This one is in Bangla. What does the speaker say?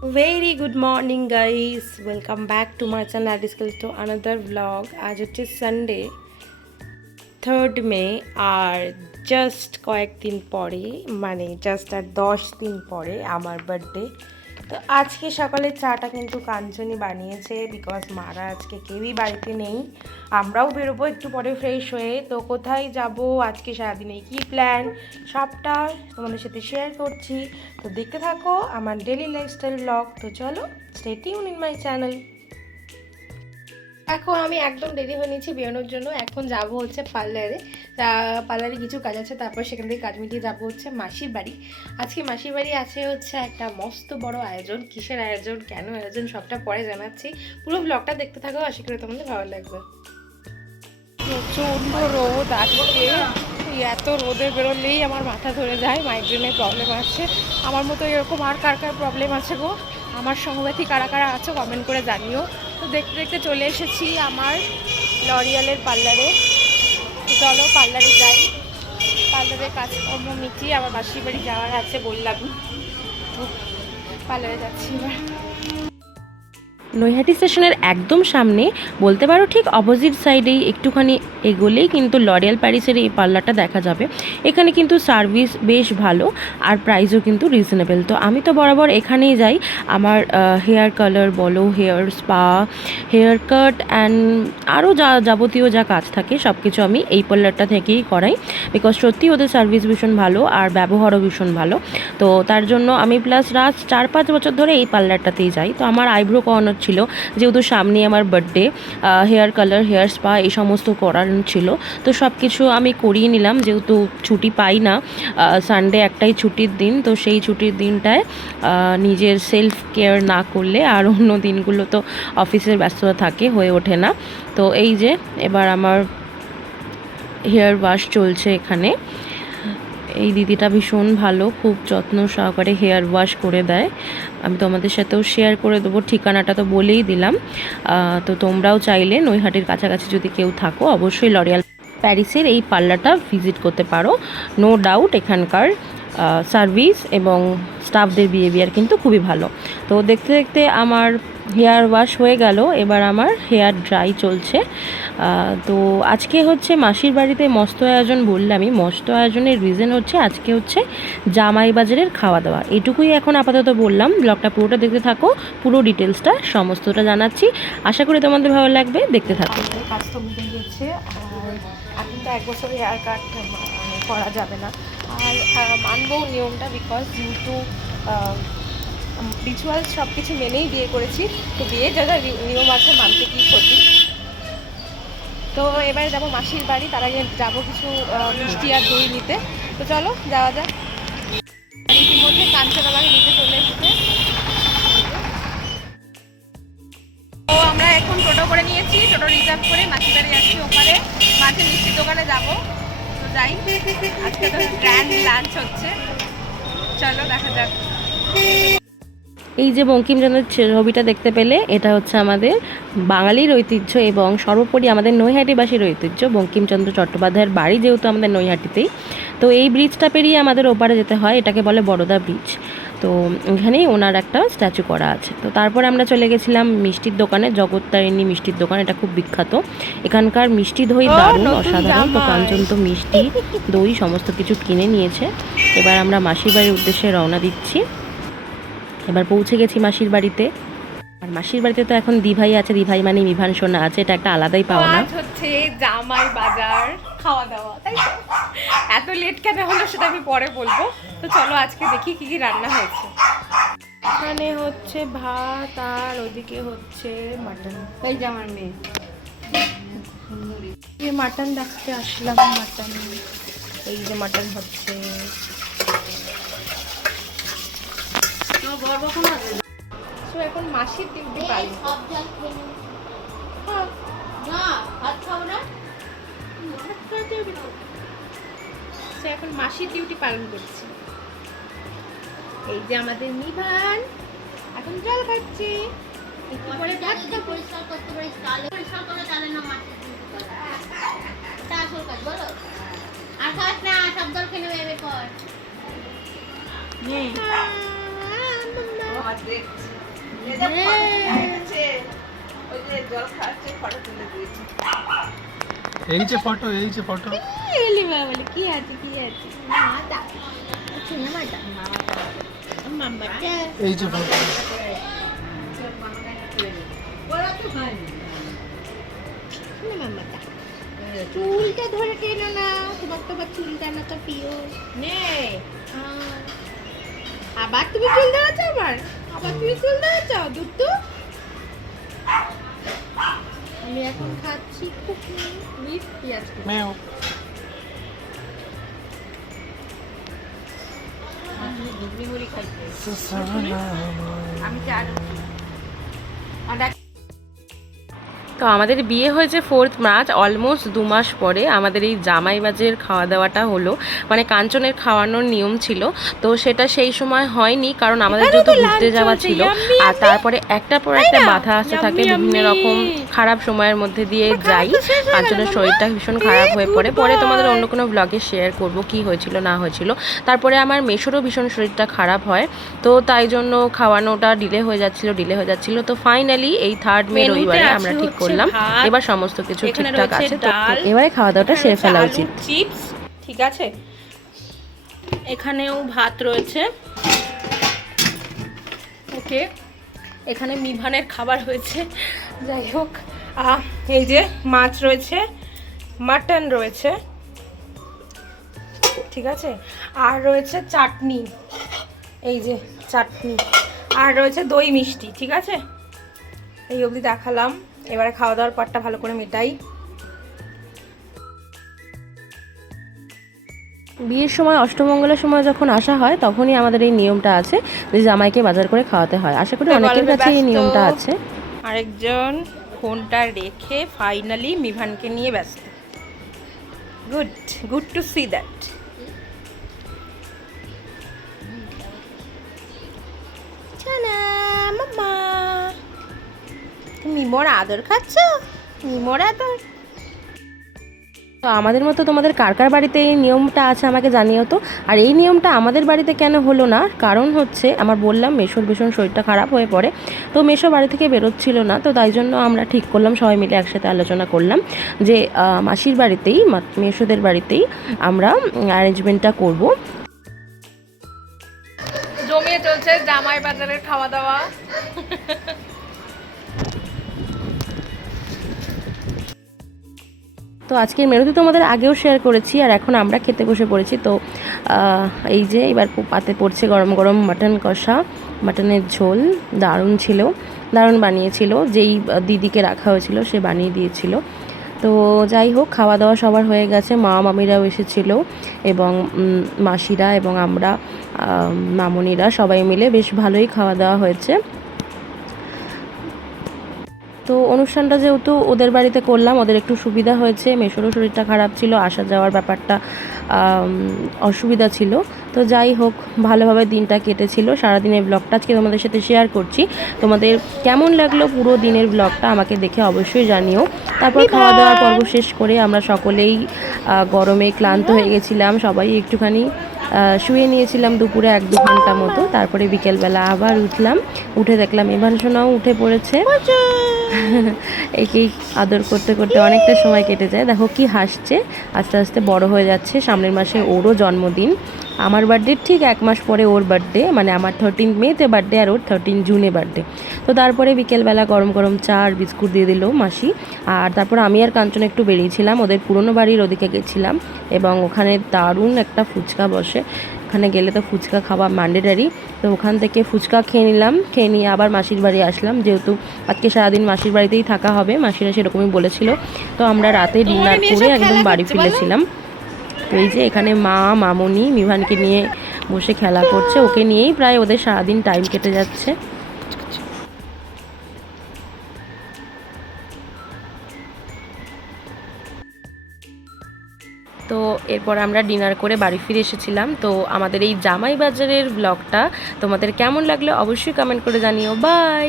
Very good morning guys, welcome back to my channel Discuss to another vlog. আজ হচ্ছে সানডে 3rd মে আর জাস্ট কয়েকদিন পরে মানে জাস্ট আর 10 দিন পরে আমার বার্থডে। তো আজকে সকালে চাটা কিন্তু কাঞ্চনি বানিয়েছে বিকজ মারা আজকে কেউই বাড়িতে নেই। আমরাও বেরোবো একটু পরে ফ্রেশ হয়ে। তো কোথায় যাব আজকে সারাদিনে কী প্ল্যান সবটা তোমাদের সাথে শেয়ার করছি। তো দেখতে থাকো আমার ডেলি লাইফস্টাইল ব্লগ। তো চলো stay tune in my channel. এখন আমি একদম রেডি হয়ে নিয়েছি বেরোনোর জন্য। এখন যাব হচ্ছে পার্লারে। পার্লারে কিছু কাজ আছে, তারপর সেখান থেকে কাজ মিটিয়ে যাবো হচ্ছে মাসির বাড়ি। আজকে মাসির বাড়ি আছে হচ্ছে একটা মস্ত বড় আয়োজন। কিসের আয়োজন, কেন আয়োজন, সবটা পরে জানাচ্ছি। পুরো ব্লগটা দেখতে থাকো, আশা করি তোমাদের ভালো লাগবে। প্রচণ্ড রোদ আজকে, এত রোদে বেরোলেই আমার মাথা ধরে যায়, মাইগ্রেনের প্রবলেম আছে। আমার মতো এরকম আর কার কার প্রবলেম আছে গো, আমার সঙ্গী কারা কারা আছো কমেন্ট করে জানিও। তো দেখতে দেখতে চলে এসেছি আমার লরিয়ালের পার্লারে। চলো পার্লারে যাই, পার্লারে কাজকর্ম মিটিয়ে আমার মাসির বাড়ি যাওয়ার আছে বললামই। তো পার্লারে যাচ্ছি এবার। নৈহাটি স্টেশনের একদম সামনে বলতে পারো ঠিক অপোজিট সাইডেই একটুখানি এগোলেই কিন্তু লরিয়াল প্যারিসের এই পার্লারটা দেখা যাবে। এখানে কিন্তু সার্ভিস বেশ ভালো আর প্রাইসও কিন্তু রিজনেবল। তো আমি তো বরাবর এখানেই যাই। আমার হেয়ার কালার বলো, hair spa, haircut and আরও যাবতীয় যা কাজ থাকে সব কিছু আমি এই পার্লারটা থেকেই করাই। বিকজ সত্যি ওদের সার্ভিস ভীষণ ভালো আর ব্যবহারও ভীষণ ভালো। তো তার জন্য আমি প্লাস লাস্ট 4-5 বছর ধরে এই পার্লারটাতেই যাই। তো আমার আইব্রো করানোর ছিল, যেহেতু সামনে আমার birthday, hair colour, hair spa এই সমস্ত করানো ছিল। তো সব কিছু আমি করিয়ে নিলাম, যেহেতু ছুটি পাই না, সানডে একটাই ছুটির দিন। তো সেই ছুটির দিনটায় নিজের সেলফ কেয়ার না করলে আর অন্য দিনগুলো তো অফিসের ব্যস্ততা থাকে, হয়ে ওঠে না। তো এই যে এবার আমার হেয়ার ওয়াশ চলছে এখানে। এই দিদিটা ভীষণ ভালো, খুব যত্ন সহকারে হেয়ার ওয়াশ করে দেয়। আমি তোমাদের সাথেও শেয়ার করে দেবো, ঠিকানাটা তো বলেই দিলাম। তো তোমরাও চাইলে নৈহাটির কাছাকাছি যদি কেউ থাকো অবশ্যই লরিয়াল প্যারিসের এই পার্লারটা ভিজিট করতে পারো। নো ডাউট এখানকার সার্ভিস এবং স্টাফদের বিহেভিয়ার কিন্তু খুবই ভালো। তো দেখতে দেখতে আমার হেয়ার ওয়াশ হয়ে গেল, এবার আমার হেয়ার ড্রাই চলছে। তো আজকে হচ্ছে মাসির বাড়িতে মস্ত আয়োজন বললামই। মস্ত আয়োজনের রিজন হচ্ছে আজকে হচ্ছে জামাই বাজারের খাওয়া দাওয়া। এটুকুই এখন আপাতত বললাম। ব্লগটা পুরোটা দেখতে থাকো, পুরো ডিটেলসটা সমস্তটা জানাচ্ছি। আশা করি তোমাদের ভালো লাগবে, দেখতে থাকো। কাজ তো মিটে গেছে আর এখন তো 1 বছর হেয়ার কাট করা যাবে না, আর মানবো নিয়মটা, বিকজ যেহেতু রিচুয়াল সব কিছু মেনেই বিয়ে করেছি। তো বিয়ে যা যা নিয়ম আছে মানতে কি ক্ষতি। তো এবারে যাবো মাসির বাড়ি, তার আগে যাবো কিছু মিষ্টি আর দই নিতে। তো চলো যাওয়া যাক। ইতিমধ্যে কাঞ্চন আমাকে নিতে চলে এসেছে। তো আমরা এখন টোটো করে নিয়েছি, টোটো রিজার্ভ করে মাসির বাড়ি যাচ্ছি। ওপারে মাঝে মিষ্টির দোকানে যাবো। তো যাই, আজকে তো গ্র্যান্ড লাঞ্চ হচ্ছে, চলো দেখা যাক। এই যে বঙ্কিমচন্দ্রের ছবিটা দেখতে পেলে, এটা হচ্ছে আমাদের বাঙালির ঐতিহ্য এবং সর্বোপরি আমাদের নৈহাটিবাসীর ঐতিহ্য। বঙ্কিমচন্দ্র চট্টোপাধ্যায়ের বাড়ি যেহেতু আমাদের নৈহাটিতেই, তো এই ব্রিজটা পেরিয়ে আমাদের ওপারে যেতে হয়। এটাকে বলে বড়দা ব্রিজ। তো এখানেই ওনার একটা স্ট্যাচু করা আছে। তো তারপরে আমরা চলে গেছিলাম মিষ্টির দোকানে, জগত্তারিণী মিষ্টির দোকান। এটা খুব বিখ্যাত, এখানকার মিষ্টি দই দারুণ অসাধারণ। তো কাঞ্চন তো মিষ্টি দই সমস্ত কিছু কিনে নিয়েছে। এবার আমরা মাসির বাড়ির উদ্দেশ্যে রওনা দিচ্ছি। এবার পৌঁছে গেছি মাসির বাড়িতে। আর মাসির বাড়িতে তো এখন দিভাই আছে, দিভাই মানে মিভান সোনা আছে, এটা একটা আলাদাই পাওনা। আজ হচ্ছে জামাই বাজার খাওয়া দাওয়া, তাই তো? এত লেট কেন হলো সেটা আমি পরে বলবো। তো চলো আজকে দেখি কি কি রান্না হয়েছে। এখানে হচ্ছে ভাত আর ওদিকে হচ্ছে মাটন। তাই যে আমার মেয়ে মাটন দেখতে আসলাম। মাটন, এই যে মাটন হচ্ছে। এখন মাসির ডিউটি পালন। এখন মাসির ডিউটি পালন করছি। এই যে আমাদের নিভান এখন জল খাচ্ছে। একটু পরে পরিষ্কার করতে পারি, পরিষ্কার করে জানে না মাসির ডিউটি বলো। আর খাস না, সব দল খেলে বেবে কর। এই যে ফটো এলি বাবা কি আছে মামা আচ্ছা মামাটা এই যে ফটো মামাটা চুলটা ধরে টেনো না, তোমার তো আবার চুল টানা তো প্রিয় নেই। আবার তুমি চুল ধরেছো, আবার তুমি চুল ধরেছো দুধ। আমি এখন খাচ্ছি ঘুগনি উইথ পেঁয়াজ মেও ঘুগনি মুড়ি খাইছি আমি চার। তো আমাদের বিয়ে হয়েছে 4th মার্চ, অলমোস্ট 2 মাস পরে আমাদের এই জামাইবাজের খাওয়া দাওয়াটা হলো। মানে কাঞ্চনের খাওয়ানোর নিয়ম ছিল, তো সেটা সেই সময় হয়নি কারণ আমাদের যেহেতু ঘুরতে যাওয়া ছিল, আর তারপরে একটার পর একটা বাধা আসতে থাকে, বিভিন্ন রকম খারাপ সময়ের মধ্যে দিয়ে যাই। কাঞ্চনের শরীরটা ভীষণ খারাপ হয়ে পড়ে, পরে তোমাদের অন্য কোনো ব্লগে শেয়ার করব কি হয়েছিল না হয়েছিল। তারপরে আমার মেশোরও ভীষণ শরীরটা খারাপ হয়, তো তাই জন্য খাওয়ানোটা ডিলে হয়ে যাচ্ছিল। তো ফাইনালি এই 3rd মে রবিবারে আমরা ঠিক করলাম এবার সমস্ত কিছু ঠিকঠাক আছে, তো এবারে খাওয়া দাওয়াটা সেরে ফেলা উচিত। চিপস ঠিক আছে, এখানেও ভাত রয়েছে। ওকে, এখানে মিভানের খাবার হয়েছে, যাই হোক। এই যে মাছ রয়েছে, মাটন রয়েছে, ঠিক আছে, আর রয়েছে চাটনি, এই যে চাটনি, আর রয়েছে দই মিষ্টি, ঠিক আছে। এই অবধি দেখালাম, এবারে খাওয়া দাওয়ার পাটটা ভালো করে মেটাই। বিয়ের সময় অষ্টমঙ্গলের সময় যখন আসা হয় তখনই আমাদের এই নিয়মটা আছে যে জামাইকে বাজার করে খাওয়াতে হয়। আশা করি অনেকের কাছে এই নিয়মটা আছে। আরেকজন ফোনটা রেখে ফাইনালি মিভানকে নিয়ে ব্যস্ত। Good to see that. মামা তুমি মোর আদর খাচ্ছ, মোর আদর। তো আমাদের মতো তোমাদের কার কার বাড়িতে এই নিয়মটা আছে আমাকে জানিও তো। আর এই নিয়মটা আমাদের বাড়িতে কেন হলো না, কারণ হচ্ছে আমার বললাম মেশোর ভীষণ শরীরটা খারাপ হয়ে পড়ে, তো মেশো বাড়ি থেকে বেরোচ্ছিল না, তো তাই জন্য আমরা ঠিক করলাম সবাই মিলে একসাথে আলোচনা করলাম যে মাসির বাড়িতেই, মেশোদের বাড়িতেই আমরা অ্যারেঞ্জমেন্টটা করব। জমিয়ে চলছে জামাই বাজারের খাওয়া দাওয়া। তো আজকের মেনুতে তোমাদের আগেও শেয়ার করেছি, আর এখন আমরা খেতে বসে পড়েছি। তো এই যে এবার পাতে পড়ছে গরম গরম মাটন কষা, মাটনের ঝোল দারুণ ছিল, দারুণ বানিয়েছিল, যেই দিদিকে রাখা হয়েছিল সে বানিয়ে দিয়েছিল। তো যাই হোক, খাওয়া দাওয়া সবার হয়ে গেছে, মা মামিরাও এসেছিলো এবং মাসিরা এবং আমরা মামনিরা সবাই মিলে বেশ ভালোই খাওয়া দাওয়া হয়েছে। তো অনুষ্ঠানটা যেহেতু ওদের বাড়িতে করলাম, ওদের একটু সুবিধা হয়েছে, মেশোরও শরীরটা খারাপ ছিল, আসা যাওয়ার ব্যাপারটা অসুবিধা ছিল। তো যাই হোক, ভালোভাবে দিনটা কেটেছিল। সারাদিনের ব্লগটা আজকে তোমাদের সাথে শেয়ার করছি। তোমাদের কেমন লাগলো পুরো দিনের ব্লগটা আমাকে দেখে অবশ্যই জানিও। তারপর খাওয়া দাওয়ার পর্ব শেষ করে আমরা সকলেই গরমে ক্লান্ত হয়ে গেছিলাম, সবাই একটুখানি শুয়ে নিয়েছিলাম দুপুরে 1-2 ঘন্টা মতো। তারপরে বিকেলবেলা আবার উঠলাম, উঠে দেখলাম এবার সোনাও উঠে পড়েছে। একেই আদর করতে করতে অনেকটা সময় কেটে যায়। দেখো কি হাসছে, আস্তে আস্তে বড় হয়ে যাচ্ছে। সামনের মাসে ওরও জন্মদিন, আমার বার্থডে ঠিক 1 মাস পরে ওর বার্থডে, মানে আমার 13 মেতে বার্থডে আর ওর 13 জুনে বার্থডে। তো তারপরে বিকেলবেলা গরম গরম চা আর বিস্কুট দিয়ে দিল মাসি। আর তারপর আমি আর কাঞ্চন একটু বেরিয়েছিলাম, ওদের পুরনো বাড়ির ওদিকে গেছিলাম, এবং ওখানে দারুণ একটা ফুচকা বসে, ওখানে গেলে তো ফুচকা খাওয়া ম্যান্ডেটারি। তো ওখান থেকে ফুচকা খেয়ে নিলাম, খেয়ে নিয়ে আবার মাসির বাড়ি আসলাম, যেহেতু আজকে সারাদিন মাসির বাড়িতেই থাকা হবে, মাসিরা সেরকমই বলেছিল। তো আমরা রাতে ডিনার করে একদম বাড়ি ফিরেছিলাম। তো এই যে এখানে মা মামনি মিভানকে নিয়ে বসে খেলা করছে, ওকে নিয়েই প্রায় ওদের সারাদিন টাইম কেটে যাচ্ছে। তো এরপর আমরা ডিনার করে বাড়ি ফিরে এসেছিলাম। তো আমাদের এই জামাই বাজারের ব্লগটা তোমাদের কেমন লাগলো অবশ্যই কমেন্ট করে জানিও। বাই।